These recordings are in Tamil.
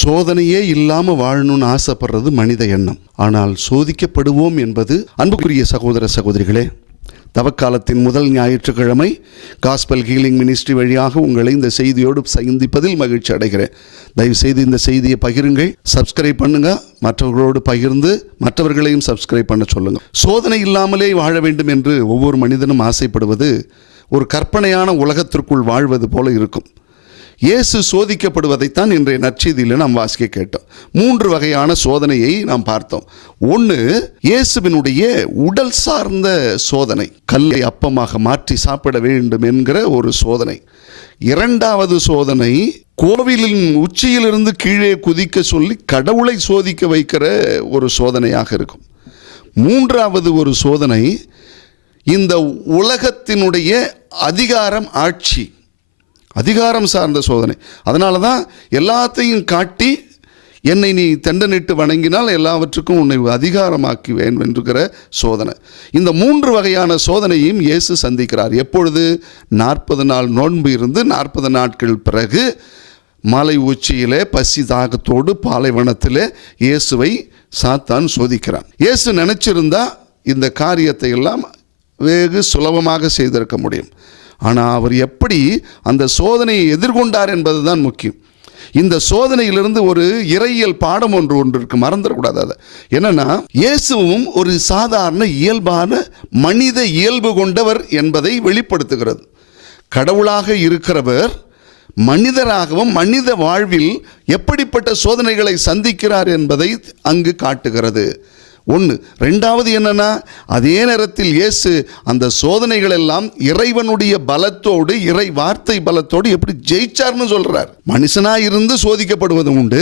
சோதனையே இல்லாமல் வாழணும்னு ஆசைப்படுறது மனித எண்ணம். ஆனால் சோதிக்கப்படுவோம் என்பது, அன்புக்குரிய சகோதர சகோதரிகளே, தவக்காலத்தின் முதல் ஞாயிற்றுக்கிழமை காஸ்பல் ஹீலிங் மினிஸ்ட்ரி வழியாக உங்களை இந்த செய்தியோடு சந்திப்பதில் மகிழ்ச்சி அடைகிறேன். தயவுசெய்து இந்த செய்தியை பகிருங்கள், சப்ஸ்கிரைப் பண்ணுங்க, மற்றவர்களோடு பகிர்ந்து மற்றவர்களையும் சப்ஸ்கிரைப் பண்ண சொல்லுங்கள். சோதனை இல்லாமலே வாழ வேண்டும் என்று ஒவ்வொரு மனிதனும் ஆசைப்படுவது ஒரு கற்பனையான உலகத்திற்குள் வாழ்வது போல இருக்கும். இயேசு சோதிக்கப்படுவதைத்தான் இன்றைய நற்செய்தியில் நாம் வாசிக்க கேட்டோம். 3 வகையான சோதனையை நாம் பார்த்தோம். ஒன்று, இயேசுவினுடைய உடல் சார்ந்த சோதனை, கல்லை அப்பமாக மாற்றி சாப்பிட வேண்டும் என்கிற ஒரு சோதனை. 2வது சோதனை, கோவிலின் உச்சியிலிருந்து கீழே குதிக்க சொல்லி கடவுளை சோதிக்க வைக்கிற ஒரு சோதனையாக இருக்கும். 3வது ஒரு சோதனை, இந்த உலகத்தினுடைய அதிகாரம் சார்ந்த சோதனை. அதனால தான் எல்லாத்தையும் காட்டி என்னை நீ தண்டனிட்டு வணங்கினால் எல்லாவற்றுக்கும் உன்னை அதிகாரமாக்குவேன் என்கிற சோதனை. இந்த 3 வகையான சோதனையும் இயேசு சந்திக்கிறார். எப்பொழுது? 40 நாள் நோன்பு இருந்து 40 நாட்கள் பிறகு மலை உச்சியிலே பசி தாகத்தோடு பாலைவனத்திலே இயேசுவை சாத்தான் சோதிக்கிறான். இயேசு நினைச்சிருந்தா இந்த காரியத்தை எல்லாம் வெகு சுலபமாக செய்திருக்க முடியும். ஆனால் அவர் எப்படி அந்த சோதனையை எதிர்கொண்டார் என்பது தான் முக்கியம். இந்த சோதனையிலிருந்து ஒரு இறையியல் பாடம் ஒன்று இருக்கு, மறந்துடக்கூடாது. அதை என்னன்னா, இயேசுவும் ஒரு சாதாரண இயல்பான மனித இயல்பு கொண்டவர் என்பதை வெளிப்படுத்துகிறது. கடவுளாக இருக்கிறவர் மனிதராகவும் மனித வாழ்வில் எப்படிப்பட்ட சோதனைகளை சந்திக்கிறார் என்பதை அங்கு காட்டுகிறது. 1. 2வது என்னன்னா, அதே நேரத்தில் இயேசு அந்த சோதனைகள் எல்லாம் இறைவனுடைய பலத்தோடு, இறை வார்த்தை பலத்தோடு எப்படி ஜெயிச்சார்னு சொல்றார். மனுஷனா இருந்து சோதிக்கப்படுவது உண்டு,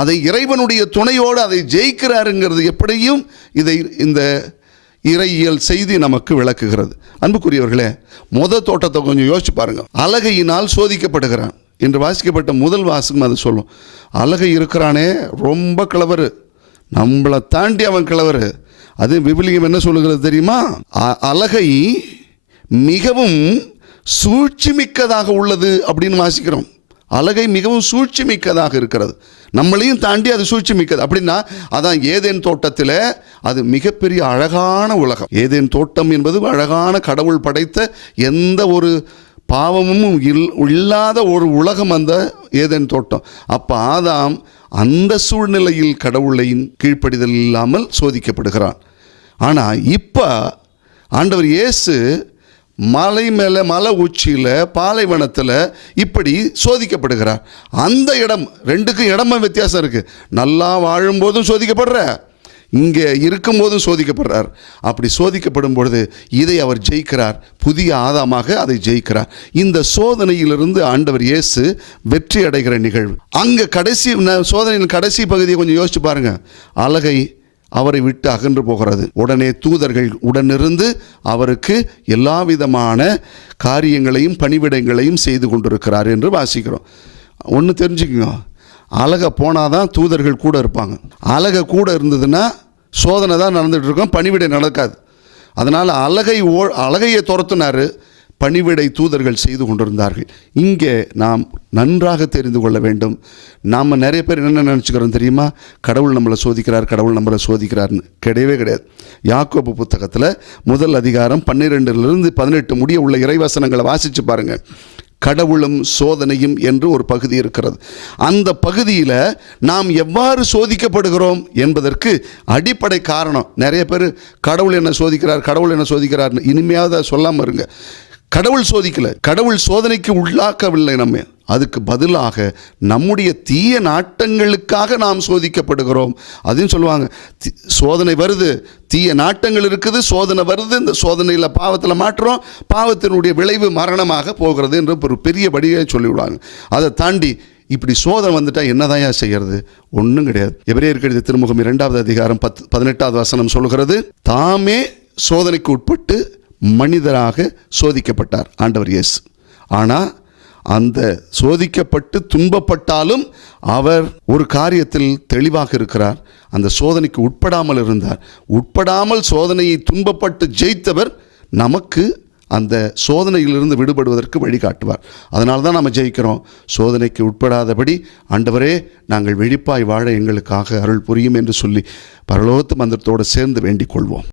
அதை இறைவனுடைய துணையோடு அதை ஜெயிக்கிறாருங்கிறது எப்படியும் இந்த இறையியல் செய்தி நமக்கு விளக்குகிறது. அன்புக்குரியவர்களே, தோட்டத்தை கொஞ்சம் யோசிச்சு பாருங்க. அலகையினால் சோதிக்கப்படுகிறான் என்று வாசிக்கப்பட்ட முதல் வாசகம் அது சொல்லும். அலகை இருக்கிறானே ரொம்ப கிளவர், நம்மளை தாண்டி அவன் கிளவர். அது விவிலியம் என்ன சொல்லுகிறது தெரியுமா? அலகை மிகவும் சூழ்ச்சி மிக்கதாக உள்ளது அப்படின்னு வாசிக்கிறோம். அலகை மிகவும் சூழ்ச்சி மிக்கதாக இருக்கிறது, நம்மளையும் தாண்டி அது சூழ்ச்சி மிக்கது. அப்படின்னா அதான் ஏதேன் தோட்டத்தில் அது மிகப்பெரிய அழகான உலகம். ஏதேன் தோட்டம் என்பது அழகான கடவுள் படைத்த எந்த ஒரு பாவமும் இல்லாத ஒரு உலகம் அந்த ஏதேன் தோட்டம். அப்போ ஆதாம் அந்த சூழ்நிலையில் கடவுளின் கீழ்ப்படிதல் இல்லாமல் சோதிக்கப்படுகிறான். ஆனால் இப்போ ஆண்டவர் இயேசு மலை மேலே, மலை உச்சியில், பாலைவனத்தில் இப்படி சோதிக்கப்படுகிறார். அந்த இடம், 2க்கும் இடமும் வித்தியாசம் இருக்குது. நல்லா வாழும்போதும் சோதிக்கப்படுற, இங்கே இருக்கும்போதும் சோதிக்கப்படுறார். அப்படி சோதிக்கப்படும் பொழுது இதை அவர் ஜெயிக்கிறார், புதிய ஆதாமாக அதை ஜெயிக்கிறார். இந்த சோதனையிலிருந்து ஆண்டவர் இயேசு வெற்றி அடைகிற நிகழ்வு. அங்கே சோதனையின் கடைசி பகுதியை கொஞ்சம் யோசிச்சு பாருங்க. அலகை அவரை விட்டு அகன்று போகிறது. உடனே தூதர்கள் உடனிருந்து அவருக்கு எல்லா விதமான காரியங்களையும் பணிவிடைகளையும் செய்து கொண்டிருக்கிறார் என்று வாசிக்கிறோம். ஒன்று தெரிஞ்சுக்கோங்க, அலகை போனாதான் தூதர்கள் கூட இருப்பாங்க. அலகை கூட இருந்ததுன்னா சோதனை தான் நடந்துகிட்டு இருக்கும், பணிவிடை நடக்காது. அதனால் அலகையை துரத்துனார், பணிவிடை தூதர்கள் செய்து கொண்டிருந்தார்கள். இங்கே நாம் நன்றாக தெரிந்து கொள்ள வேண்டும். நாம் நிறைய பேர் என்ன நினச்சிக்கிறோம் தெரியுமா? கடவுள் நம்மளை சோதிக்கிறார்னு. கிடையவே கிடையாது. யாக்கோபு புத்தகத்தில் முதல் அதிகாரம் 12 to 18 முடிய உள்ள இறைவசனங்களை வாசித்து பாருங்கள். கடவுளும் சோதனையும் என்று ஒரு பகுதி இருக்கிறது. அந்த பகுதியில் நாம் எவ்வாறு சோதிக்கப்படுகிறோம் என்பதற்கு அடிப்படை காரணம். நிறைய பேர் கடவுள் என்ன சோதிக்கிறார்னு இனிமையாவது சொல்லாமல் இருங்க. கடவுள் சோதிக்கல, கடவுள் சோதனைக்கு உள்ளாக்கவில்லை நம்மை. அதுக்கு பதிலாக நம்முடைய தீய நாட்டங்களுக்காக நாம் சோதிக்கப்படுகிறோம். அதையும் சொல்லுவாங்க, சோதனை வருது, தீய நாட்டங்கள் இருக்குது, சோதனை வருது, இந்த சோதனையில் பாவத்தில் மாற்றுறோம், பாவத்தினுடைய விளைவு மரணமாக போகிறது என்று ஒரு பெரிய படியை சொல்லிவிடுவாங்க. அதை தாண்டி இப்படி சோதனை வந்துட்டால் என்னதான் செய்கிறது? ஒன்றும் கிடையாது. எபிரேயருக்கு எழுதிய திருமுகம் 2வது அதிகாரம் 18வது வசனம் சொல்கிறது, தாமே சோதனைக்கு உட்பட்டு மனிதராக சோதிக்கப்பட்டார் ஆண்டவர் இயேசு. ஆனால் அந்த சோதிக்கப்பட்டு துன்பப்பட்டாலும் அவர் ஒரு காரியத்தில் தெளிவாக இருக்கிறார். அந்த சோதனைக்கு உட்படாமல் இருந்தார். உட்படாமல் சோதனையை துன்பப்பட்டு ஜெயித்தவர் நமக்கு அந்த சோதனையிலிருந்து விடுபடுவதற்கு வழிகாட்டுவார். அதனால தான் நம்ம ஜெயிக்கிறோம். சோதனைக்கு உட்படாதபடி ஆண்டவரே நாங்கள் விழிப்பாய் வாழ எங்களுக்காக அருள் புரியும் என்று சொல்லி பரலோகத்து மந்திரத்தோடு சேர்ந்து வேண்டிக் கொள்வோம்.